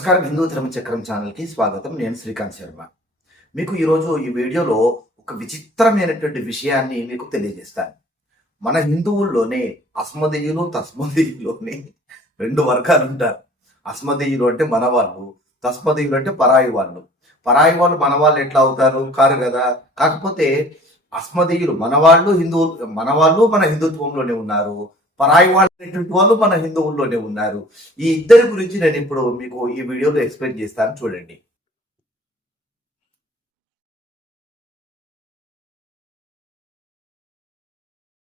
నమస్కారం. హిందూ ధర్మ చక్రం ఛానల్కి స్వాగతం. నేను శ్రీకాంత్ శర్మ. మీకు ఈరోజు ఈ వీడియోలో ఒక విచిత్రమైనటువంటి విషయాన్ని మీకు తెలియజేస్తాను. మన హిందువుల్లోనే అస్మదీయులు తస్మదీయులోనే రెండు వర్గాలు ఉంటారు. అస్మదీయులు అంటే మనవాళ్ళు తస్మదేయులు తస్మదీయులు అంటే పరాయి వాళ్ళు. పరాయి వాళ్ళు మనవాళ్ళు ఎట్లా అవుతారు? కారు కదా. కాకపోతే అస్మదీయులు మనవాళ్ళు హిందువు మనవాళ్ళు మన హిందుత్వంలోనే ఉన్నారు. పరాయి వాళ్ళు వాళ్ళు మన హిందువుల్లోనే ఉన్నారు. ఈ ఇద్దరి గురించి నేను ఇప్పుడు మీకు ఈ వీడియోలో ఎక్స్ప్లెయిన్ చేస్తాను. చూడండి.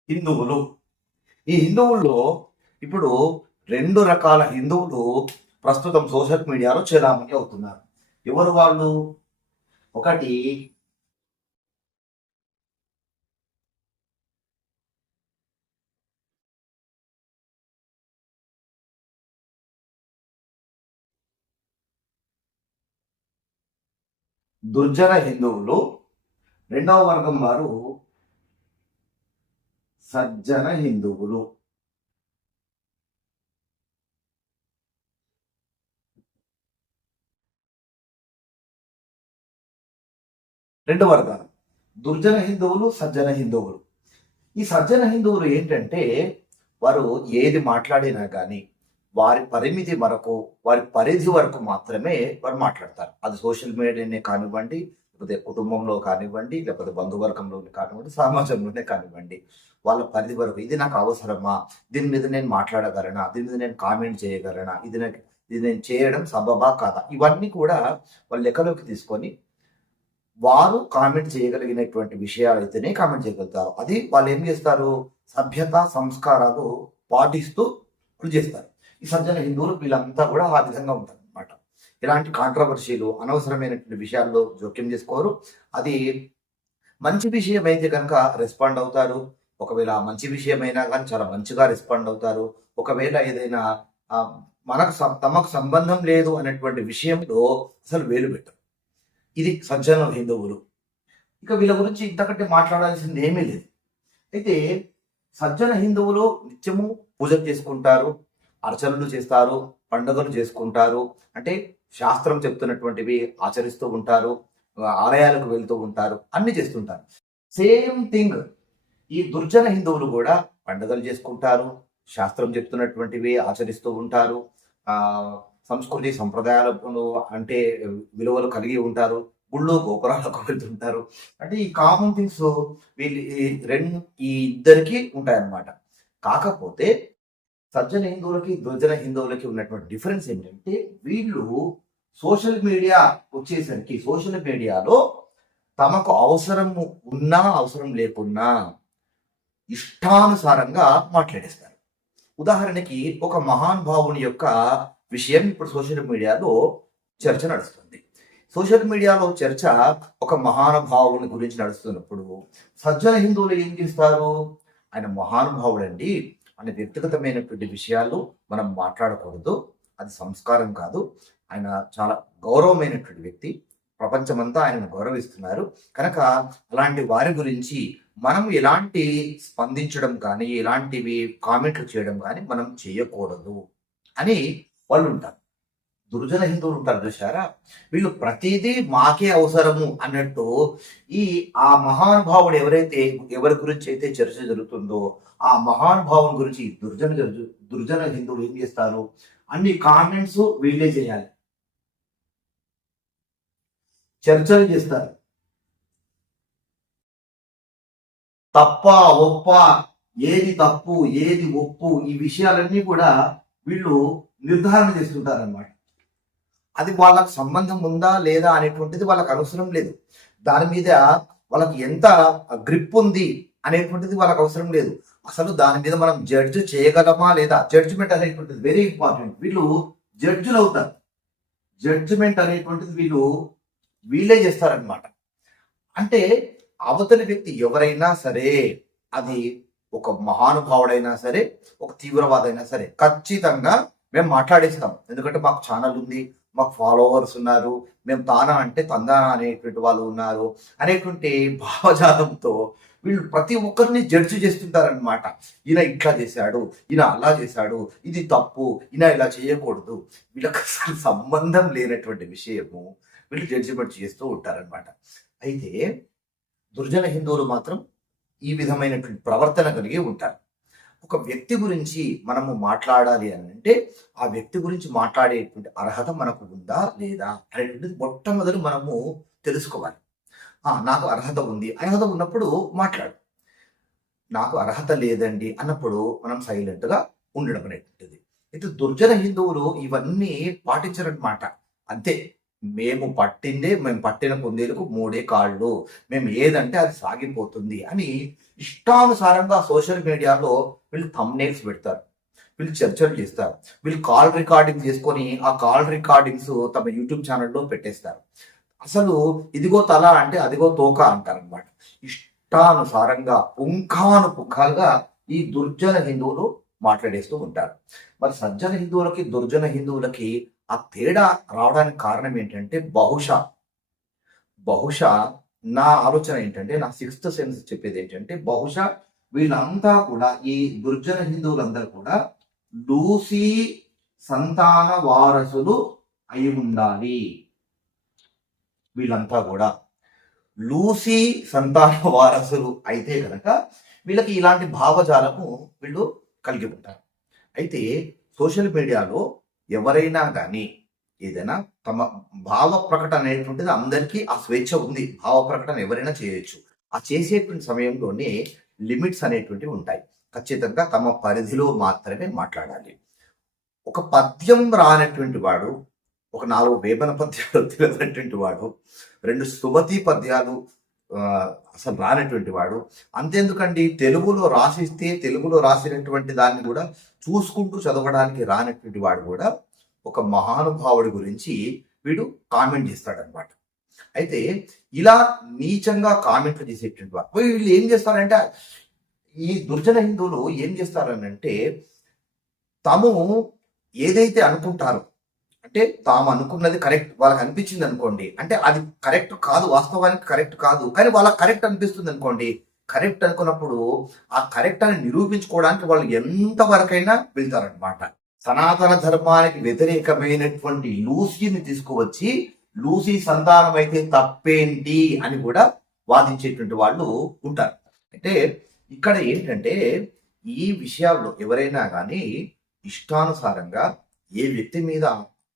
హిందువులు. ఈ హిందువుల్లో ఇప్పుడు రెండు రకాల హిందువులు ప్రస్తుతం సోషల్ మీడియాలో చేరామని అవుతున్నారు ఎవరు వాళ్ళు? ఒకటి దుర్జన హిందువులు. రెండవ వర్గం వారు సజ్జన హిందువులు. రెండు వర్గాలు. దుర్జన హిందువులు సజ్జన హిందువులు. ఈ సజ్జన హిందువులు ఏంటంటే వారు ఏది మాట్లాడినా కానీ వారి పరిమితి వరకు వారి పరిధి వరకు మాత్రమే వారు మాట్లాడతారు. అది సోషల్ మీడియానే కానివ్వండి లేకపోతే కుటుంబంలో కానివ్వండి లేకపోతే బంధువర్గంలో కానివ్వండి సమాజంలోనే కానివ్వండి. వాళ్ళ పరిధి వరకు ఇది నాకు అవసరమా? దీని మీద నేను మాట్లాడగలనా? దీని మీద నేను కామెంట్ చేయగలనా? ఇది నాకు ఇది నేను చేయడం సబబా కాదా? ఇవన్నీ కూడా వాళ్ళు లెక్కలోకి తీసుకొని వారు కామెంట్ చేయగలిగినటువంటి విషయాలు అయితేనే కామెంట్ చేయగలుగుతారు. అది వాళ్ళు ఏం చేస్తారు? సభ్యత సంస్కారాలు పాటిస్తూ కృషి చేస్తారు. ఈ సజ్జన హిందువులు వీళ్ళంతా కూడా ఆ విధంగా ఉంటారు అనమాట ఇలాంటి కాంట్రవర్సీలు అనవసరమైనటువంటి విషయాల్లో జోక్యం చేసుకోరు. అది మంచి విషయం అయితే కనుక రెస్పాండ్ అవుతారు. ఒకవేళ మంచి విషయమైనా కానీ చాలా మంచిగా రెస్పాండ్ అవుతారు. ఒకవేళ ఏదైనా మనకు తమకు సంబంధం లేదు అనేటువంటి విషయంలో అసలు వేలు పెట్టరు. ఇది సజ్జన హిందువులు. ఇక వీళ్ళ గురించి ఇంతకంటే మాట్లాడాల్సింది ఏమీ లేదు. అయితే సజ్జన హిందువులు నిత్యము పూజలు చేసుకుంటారు. అర్చనలు చేస్తారు పండుగలు చేసుకుంటారు. అంటే శాస్త్రం చెప్తున్నటువంటివి ఆచరిస్తూ ఉంటారు ఆలయాలకు వెళ్తూ ఉంటారు అన్ని చేస్తుంటారు. సేమ్ థింగ్ ఈ దుర్జన హిందువులు కూడా పండుగలు చేసుకుంటారు శాస్త్రం చెప్తున్నటువంటివి ఆచరిస్తూ ఉంటారు సంస్కృతి సంప్రదాయాలను అంటే విలువలు కలిగి ఉంటారు గుళ్ళు గోపురాలకు వెళ్తుంటారు. అంటే ఈ కామన్ థింగ్స్ వీళ్ళు ఈ రెండు ఈ ఇద్దరికి ఉంటాయన్నమాట. కాకపోతే సజ్జన హిందువులకి దుర్జన హిందువులకి ఉన్నటువంటి డిఫరెన్స్ ఏంటంటే వీళ్ళు సోషల్ మీడియా వచ్చేసరికి సోషల్ మీడియాలో తమకు అవసరం ఉన్నా అవసరం లేకున్నా ఇష్టానుసారంగా మాట్లాడేస్తారు. ఉదాహరణకి ఒక మహానుభావుని యొక్క విషయం ఇప్పుడు సోషల్ మీడియాలో చర్చ నడుస్తుంది. సోషల్ మీడియాలో చర్చ ఒక మహానుభావుని గురించి నడుస్తున్నప్పుడు సజ్జన హిందువులు ఏం చేస్తారు? ఆయన మహానుభావుడండి అనే వ్యక్తిగతమైనటువంటి విషయాలు మనం మాట్లాడకూడదు. అది సంస్కారం కాదు. ఆయన చాలా గౌరవమైనటువంటి వ్యక్తి. ప్రపంచమంతా ఆయనను గౌరవిస్తున్నారు. కనుక అలాంటి వారి గురించి మనం ఎలాంటి స్పందించడం కానీ ఎలాంటివి కామెంట్లు చేయడం కానీ మనం చేయకూడదు అని వాళ్ళు ఉంటారు దుర్జన హిందువులు ఉంటారు చూసారా వీళ్ళు ప్రతిదీ మాకే అవసరము అన్నట్టు ఈ ఆ మహానుభావుడు ఎవరైతే ఎవరి గురించి అయితే చర్చ జరుగుతుందో ఆ మహానుభావుని గురించి దుర్జన దుర్జన హిందువులు ఏం చేస్తారు? అన్ని కామెంట్స్ వీళ్ళే చేయాలి. చర్చలు చేస్తారు. తప్ప ఒప్ప ఏది తప్పు ఏది ఒప్పు ఈ విషయాలన్నీ కూడా వీళ్ళు నిర్ధారణ చేస్తుంటారన్నమాట. అది వాళ్ళకు సంబంధం ఉందా లేదా అనేటువంటిది వాళ్ళకి అవసరం లేదు. దాని మీద వాళ్ళకి ఎంత గ్రిప్ ఉంది అనేటువంటిది వాళ్ళకి అవసరం లేదు. అసలు దాని మీద మనం జడ్జ్ చేయగలమా లేదా? జడ్జిమెంట్ అనేటువంటిది వెరీ ఇంపార్టెంట్ వీళ్ళు జడ్జులు అవుతారు. జడ్జిమెంట్ అనేటువంటిది వీళ్ళు వీళ్ళే చేస్తారనమాట అంటే అవతలి వ్యక్తి ఎవరైనా సరే అది ఒక మహానుభావుడైనా సరే ఒక తీవ్రవాదైనా సరే ఖచ్చితంగా మేము మాట్లాడేస్తాం. ఎందుకంటే మాకు ఛానల్ ఉంది మాకు ఫాలోవర్స్ ఉన్నారు మేము తానా అంటే తందానా అనేటువంటి వాళ్ళు ఉన్నారు అనేటువంటి భావజాలంతో వీళ్ళు ప్రతి ఒక్కరిని జడ్జి చేస్తుంటారనమాట ఈయన ఇట్లా చేశాడు ఈయన అలా చేశాడు ఇది తప్పు ఈయన ఇలా చేయకూడదు. వీళ్ళకి అసలు సంబంధం లేనటువంటి విషయము వీళ్ళు జడ్జిమెంట్ చేస్తూ ఉంటారనమాట అయితే దుర్జన హిందువులు మాత్రం ఈ విధమైనటువంటి ప్రవర్తన కలిగి ఉంటారు. ఒక వ్యక్తి గురించి మనము మాట్లాడాలి అని అంటే ఆ వ్యక్తి గురించి మాట్లాడేటువంటి అర్హత మనకు ఉందా లేదా అనేటువంటిది మొట్టమొదటి మనము తెలుసుకోవాలి. ఆ, నాకు అర్హత ఉంది. అర్హత ఉన్నప్పుడు మాట్లాడు. నాకు అర్హత లేదండి అన్నప్పుడు మనం సైలెంట్గా ఉండడం అనేటువంటిది. అయితే దుర్జన హిందువులు ఇవన్నీ పాటించరన్నమాట. అంతే. మేము పట్టిందే మేము పట్టిన కుందేలకు మూడే కాళ్ళు. మేము ఏదంటే అది సాగిపోతుంది అని ఇష్టానుసారంగా సోషల్ మీడియాలో వీళ్ళు థంబ్నైల్స్ పెడతారు. వీళ్ళు చర్చలు చేస్తారు. వీళ్ళు కాల్ రికార్డింగ్ చేసుకొని ఆ కాల్ రికార్డింగ్స్ తమ యూట్యూబ్ ఛానల్లో పెట్టేస్తారు. అసలు ఇదిగో తల అంటే అదిగో తోక అంటారనమాట ఇష్టానుసారంగా పుంఖాను పుంఖాలుగా ఈ దుర్జన హిందువులు మాట్లాడేస్తూ ఉంటారు. మరి సజ్జన హిందువులకి దుర్జన హిందువులకి ఆ తేడా రావడానికి కారణం ఏంటంటే బహుశా బహుశా నా ఆలోచన ఏంటంటే నా సిక్స్త్ సెన్స్ చెప్పేది ఏంటంటే బహుశా వీళ్ళంతా కూడా ఈ దుర్జన హిందువులందరూ కూడా లూసీ సంతాన వారసులు అయి ఉండాలి. వీళ్ళంతా కూడా లూసీ సంతాన వారసులు అయితే కనుక వీళ్ళకి ఇలాంటి భావజాలము వీళ్ళు కలిగి ఉంటారు. అయితే సోషల్ మీడియాలో ఎవరైనా కానీ ఏదైనా తమ భావ ప్రకటన అనేటువంటిది అందరికీ ఆ స్వేచ్ఛ ఉంది. భావ ప్రకటన ఎవరైనా చేయొచ్చు. ఆ చేసేటువంటి సమయంలోనే లిమిట్స్ అనేటువంటివి ఉంటాయి. ఖచ్చితంగా తమ పరిధిలో మాత్రమే మాట్లాడాలి. ఒక పద్యం రానటువంటి వాడు ఒక నాలుగు వేమన పద్యాలు తెలియనటువంటి వాడు రెండు సుమతి పద్యాలు అసలు రానటువంటి వాడు. అంతెందుకండి తెలుగులో రాసిస్తే తెలుగులో రాసినటువంటి దాన్ని కూడా చూసుకుంటూ చదవడానికి రానటువంటి వాడు కూడా ఒక మహానుభావుడి గురించి వీడు కామెంట్ చేస్తాడనమాట అయితే ఇలా నీచంగా కామెంట్లు చేసేటువంటి వాడు. వీళ్ళు ఏం చేస్తారంటే ఈ దుర్జన హిందువులు ఏం చేస్తారనంటే తాము ఏదైతే అనుకుంటారో అంటే తాము అనుకున్నది కరెక్ట్ వాళ్ళకి అనిపించింది అనుకోండి. అంటే అది కరెక్ట్ కాదు వాస్తవానికి కరెక్ట్ కాదు. కానీ వాళ్ళకి కరెక్ట్ అనిపిస్తుంది అనుకోండి. కరెక్ట్ అనుకున్నప్పుడు ఆ కరెక్ట్ అని నిరూపించుకోవడానికి వాళ్ళు ఎంత వరకైనా వెళ్తారనమాట సనాతన ధర్మానికి వ్యతిరేకమైనటువంటి లూసీని తీసుకువచ్చి లూసీ సంతానం అయితే తప్పేంటి అని కూడా వాదించేటువంటి వాళ్ళు ఉంటారు. అంటే ఇక్కడ ఏంటంటే ఈ విషయాల్లో ఎవరైనా కానీ ఇష్టానుసారంగా ఏ వ్యక్తి మీద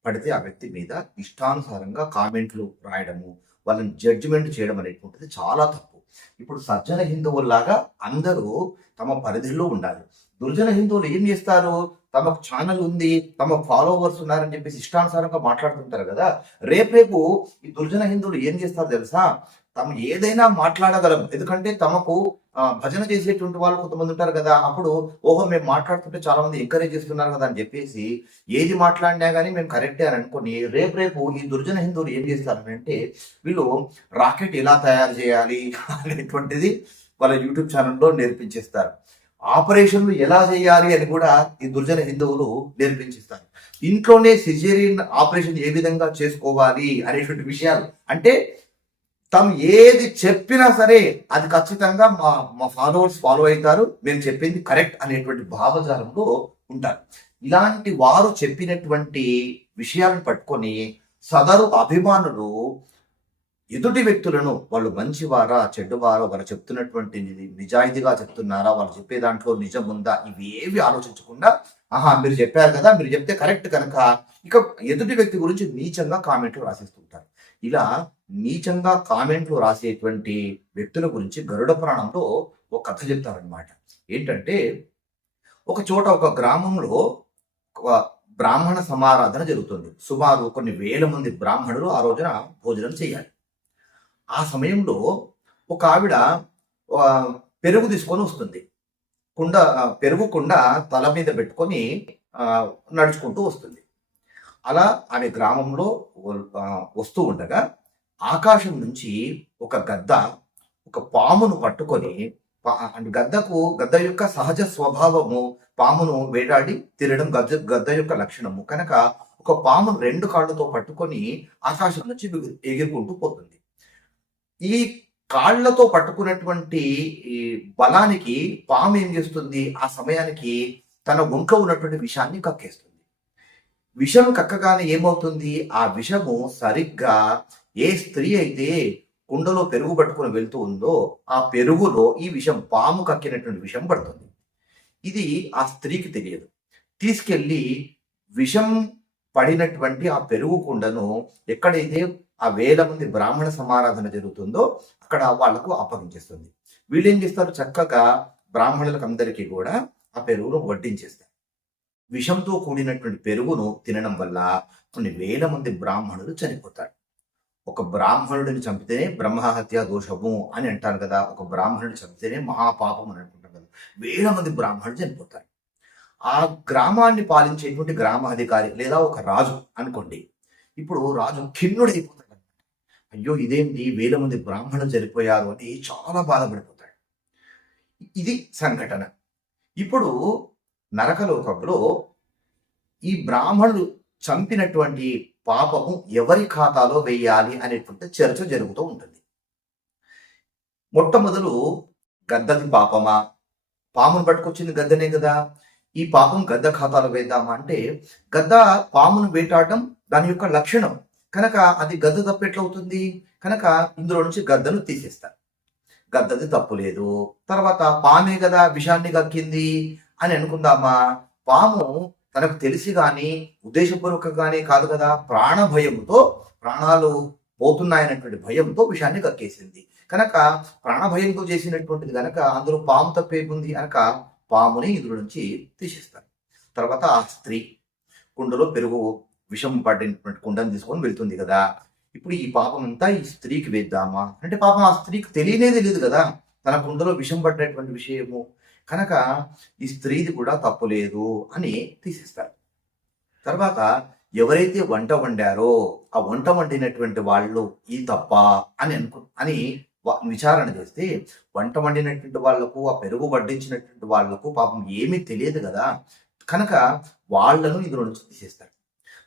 పడితే ఆ వ్యక్తి మీద ఇష్టానుసారంగా కామెంట్లు రాయడము వాళ్ళని జడ్జిమెంట్ చేయడం అనేటువంటిది చాలా తప్పు. ఇప్పుడు సజ్జన హిందువుల్లాగా అందరూ తమ పరిధిలో ఉండాలి. దుర్జన హిందువులు ఏం చేస్తారు? తమకు ఛానల్ ఉంది తమ ఫాలోవర్స్ ఉన్నారని చెప్పేసి ఇష్టానుసారంగా మాట్లాడుతుంటారు కదా. రేపు రేపు ఈ దుర్జన హిందువులు ఏం చేస్తారు తెలుసా? తమ ఏదైనా మాట్లాడగలం ఎందుకంటే తమకు భజన చేసేటువంటి వాళ్ళు కొంతమంది ఉంటారు కదా అప్పుడు ఓహో మేము మాట్లాడుతుంటే చాలా మంది ఎంకరేజ్ చేస్తున్నారు కదా అని చెప్పేసి ఏది మాట్లాడినా కానీ మేము కరెక్టే అని అనుకుని రేపు రేపు ఈ దుర్జన హిందువులు ఏం చేస్తారంటే వీళ్ళు రాకెట్ ఎలా తయారు చేయాలి అనేటువంటిది వాళ్ళ యూట్యూబ్ ఛానల్లో నేర్పించేస్తారు. ఆపరేషన్లు ఎలా చేయాలి అని కూడా ఈ దుర్జన హిందువులు నేర్పించిస్తారు. ఇంట్లోనే సిజేరియన్ ఆపరేషన్ ఏ విధంగా చేసుకోవాలి అనేటువంటి విషయాలు. అంటే తాము ఏది చెప్పినా సరే అది ఖచ్చితంగా మా మా ఫాలోవర్స్ ఫాలో అవుతారు. మేము చెప్పింది కరెక్ట్ అనేటువంటి భావజాలంలో ఉంటారు. ఇలాంటి వారు చెప్పినటువంటి విషయాలను పట్టుకొని సదరు అభిమానులు ఎదుటి వ్యక్తులను వాళ్ళు మంచివారా చెడ్డవారా వాళ్ళు చెప్తున్నటువంటి నిజాయితీగా చెప్తున్నారా వాళ్ళు చెప్పే దాంట్లో నిజం ఉందా ఇవి ఏవి ఆలోచించకుండా ఆహా మీరు చెప్పారు కదా మీరు చెప్తే కరెక్ట్ కనుక ఇక ఎదుటి వ్యక్తి గురించి నీచంగా కామెంట్లు రాసేస్తుంటారు. ఇలా నీచంగా కామెంట్లు రాసేటువంటి వ్యక్తుల గురించి గరుడ పురాణంలో ఒక కథ చెప్తారనమాట ఏంటంటే ఒక చోట ఒక గ్రామంలో బ్రాహ్మణ సమారాధన జరుగుతుంది. సుమారు కొన్ని వేల మంది బ్రాహ్మణులు ఆ రోజున భోజనం చేయాలి. ఆ సమయంలో ఒక ఆవిడ పెరుగు తీసుకొని వస్తుంది. కుండ పెరుగు కుండ తల మీద పెట్టుకొని నడుచుకుంటూ వస్తుంది. అలా ఆమె గ్రామంలో వస్తూ ఉండగా ఆకాశం నుంచి ఒక గద్ద ఒక పామును పట్టుకొని పా- గద్దకు గద్ద యొక్క సహజ స్వభావము పామును వేటాడి తిరగడం గద్ద గద్ద యొక్క లక్షణము. కనుక ఒక పామును రెండు కాళ్ళతో పట్టుకొని ఆకాశం నుంచి ఎగురుకుంటూ పోతుంది. ఈ కాళ్ళతో పట్టుకున్నటువంటి ఈ బలానికి పాము ఏం చేస్తుంది? ఆ సమయానికి తన వంక ఉన్నటువంటి విషాన్ని కక్కేస్తుంది. విషం కక్కగానే ఏమవుతుంది? ఆ విషము సరిగ్గా ఏ స్త్రీ అయితే కుండలో పెరుగు పట్టుకుని వెళ్తూ ఉందో ఆ పెరుగులో ఈ విషం పాము కక్కినటువంటి విషం పడుతుంది. ఇది ఆ స్త్రీకి తెలియదు. తీసుకెళ్ళి విషం పడినటువంటి ఆ పెరుగు కుండను ఎక్కడైతే ఆ వేల మంది బ్రాహ్మణ సమారాధన జరుగుతుందో అక్కడ వాళ్ళకు అప్పగించేస్తుంది. వీళ్ళు ఏం చేస్తారు? చక్కగా బ్రాహ్మణులకు అందరికీ కూడా ఆ పెరుగును వడ్డించేస్తారు. విషంతో కూడినటువంటి పెరుగును తినడం వల్ల కొన్ని వేల మంది బ్రాహ్మణులు చనిపోతారు. ఒక బ్రాహ్మణుడిని చంపితేనే బ్రహ్మహత్య దోషము అని అంటారు కదా. ఒక బ్రాహ్మణుడిని చంపితేనే మహాపాపం అని అనుకుంటాం కదా. వేల మంది బ్రాహ్మణులు చనిపోతారు. ఆ గ్రామాన్ని పాలించేటువంటి గ్రామాధికారి లేదా ఒక రాజు అనుకోండి. ఇప్పుడు రాజు ఖిన్నుడైపోతాడు. అయ్యో ఇదేంటి? వేల మంది బ్రాహ్మణులు చనిపోయారు అని చాలా బాధపడిపోతాడు. ఇది సంఘటన. ఇప్పుడు నరకలోకంలో ఈ బ్రాహ్మణులు చంపినటువంటి పాపము ఎవరి ఖాతాలో వేయాలి అనేటువంటి చర్చ జరుగుతూ ఉంటుంది. మొట్టమొదలు గద్దది పాపమా? పామును పట్టుకొచ్చింది గద్దనే కదా. ఈ పాపం గద్ద ఖాతాలో వేద్దామా అంటే గద్ద పామును వేటాడడం దాని యొక్క లక్షణం. కనుక అది గద్ద తప్పు ఎట్లవుతుంది? కనుక ఇందులో నుంచి గద్దను తీసేస్తారు. గద్దది తప్పు లేదు. తర్వాత పామే కదా విషాన్ని గక్కింది అని అనుకుందామా? పాము తనకు తెలిసి గాని ఉద్దేశపూర్వకంగానే కాదు కదా ప్రాణ భయంతో ప్రాణాలు పోతున్నాయన్నటువంటి భయంతో విషాన్ని కక్కేసింది. కనుక ప్రాణ భయంతో చేసినటువంటిది కనుక అందులో పాము తప్పేముంది కనుక పాముని ఇందులో నుంచి తీసేస్తారు. తర్వాత ఆ స్త్రీ కుండలో పెరుగు విషం పడినటువంటి కుండను తీసుకొని వెళ్తుంది కదా. ఇప్పుడు ఈ పాపం అంతా ఈ స్త్రీకి వేద్దామా? అంటే పాపం ఆ స్త్రీకి తెలియనే తెలియదు కదా. తన కుండలో విషం పడినటువంటి విషయము కనుక ఈ స్త్రీది కూడా తప్పు లేదు అని తీసేస్తారు. తర్వాత ఎవరైతే వంట వండారో ఆ వంట వండినటువంటి వాళ్ళు ఈ తప్ప అని అనుకు అని విచారణ చేస్తే వంట వండినటువంటి వాళ్ళకు ఆ పెరుగు వడ్డించినటువంటి వాళ్ళకు పాపం ఏమీ తెలియదు కదా. కనుక వాళ్ళను ఇందులో నుంచి తీసేస్తారు.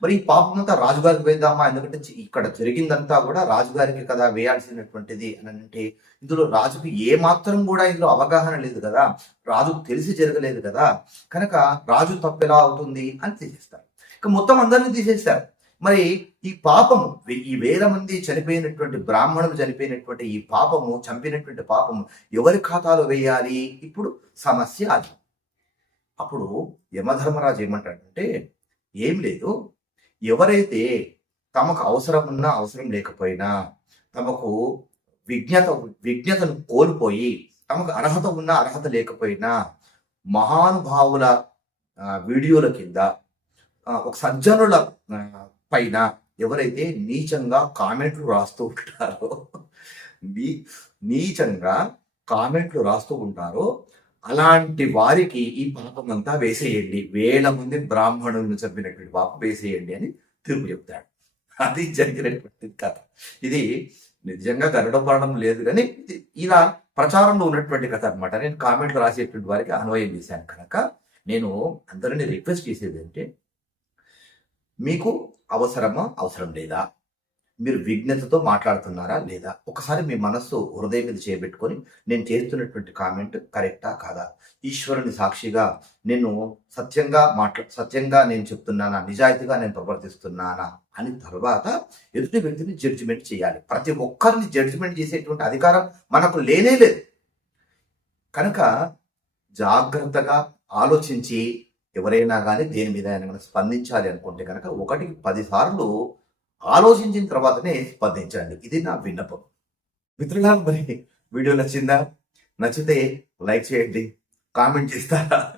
మరి ఈ పాపం అంతా రాజుగారికి వేద్దామా? ఎందుకంటే ఇక్కడ జరిగిందంతా కూడా రాజుగారికి కదా వేయాల్సినటువంటిది అని అంటే ఇందులో రాజుకు ఏ మాత్రం కూడా ఇందులో అవగాహన లేదు కదా. రాజుకు తెలిసి జరగలేదు కదా. కనుక రాజు తప్పెలా అవుతుంది అని తీసేస్తారు. ఇక మొత్తం అందరినీ తీసేస్తారు. మరి ఈ పాపము ఈ వేల మంది చనిపోయినటువంటి బ్రాహ్మణులు చనిపోయినటువంటి ఈ పాపము చంపినటువంటి పాపము ఎవరి ఖాతాలో వేయాలి? ఇప్పుడు సమస్య అది. అప్పుడు యమధర్మరాజు ఏమంటాడంటే ఏం లేదు ఎవరైతే తమకు అవసరం ఉన్నా అవసరం లేకపోయినా తమకు విజ్ఞత విజ్ఞతను కోల్పోయి తమకు అర్హత ఉన్నా అర్హత లేకపోయినా మహానుభావుల వీడియోల కింద ఒక సజ్జనుల పైన ఎవరైతే నీచంగా కామెంట్లు రాస్తూ ఉంటారో నీ నీచంగా కామెంట్లు రాస్తూ ఉంటారో అలాంటి వారికి ఈ పాపం అంతా వేసేయండి. వేల మంది బ్రాహ్మణులను చంపినటువంటి పాపం వేసేయండి అని తిరుపు చెప్తాడు. అది జరిగినటువంటి కథ. ఇది నిజంగా గరుడపడడం లేదు కానీ ఇది ఇలా ప్రచారంలో ఉన్నటువంటి కథ అనమాట నేను కామెంట్లు రాసేటువంటి వారికి అన్వయం చేశాను కనుక నేను అందరినీ రిక్వెస్ట్ చేసేది అంటే మీకు అవసరమా? అవసరం లేదా? మీరు విఘ్నతతో మాట్లాడుతున్నారా లేదా? ఒకసారి మీ మనస్సు హృదయం మీద చేయబెట్టుకొని నేను చేస్తున్నటువంటి కామెంట్ కరెక్టా కాదా? ఈశ్వరుని సాక్షిగా నేను సత్యంగా మాట్లా సత్యంగా నేను చెప్తున్నానా? నిజాయితీగా నేను ప్రవర్తిస్తున్నానా? అని తర్వాత ఎదుటి వ్యక్తిని జడ్జిమెంట్ చేయాలి. ప్రతి ఒక్కరిని జడ్జిమెంట్ చేసేటువంటి అధికారం మనకు లేనే లేదు. కనుక జాగ్రత్తగా ఆలోచించి ఎవరైనా కానీ దేని మీద అయినా కానీ స్పందించాలి అనుకుంటే కనుక ఒకటికి పదిసార్లు ఆలోచించిన తర్వాతనే స్పందించండి. ఇది నా విన్నపం. మిత్రులారా మరి వీడియో నచ్చిందా? నచ్చితే లైక్ చేయండి. కామెంట్ చేస్తారా?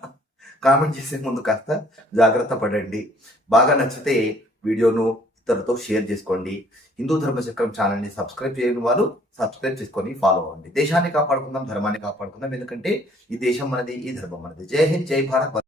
కామెంట్ చేసే ముందు కాస్త జాగ్రత్త పడండి. బాగా నచ్చితే వీడియోను ఇతరులతో షేర్ చేసుకోండి. హిందూ ధర్మ చక్రం ఛానల్ని సబ్స్క్రైబ్ చేయని వాళ్ళు సబ్స్క్రైబ్ చేసుకొని ఫాలో అవ్వండి. దేశాన్ని కాపాడుకుందాం ధర్మాన్ని కాపాడుకుందాం. ఎందుకంటే ఈ దేశం మనది ఈ ధర్మం మనది. జై హింద్ జై భారత్.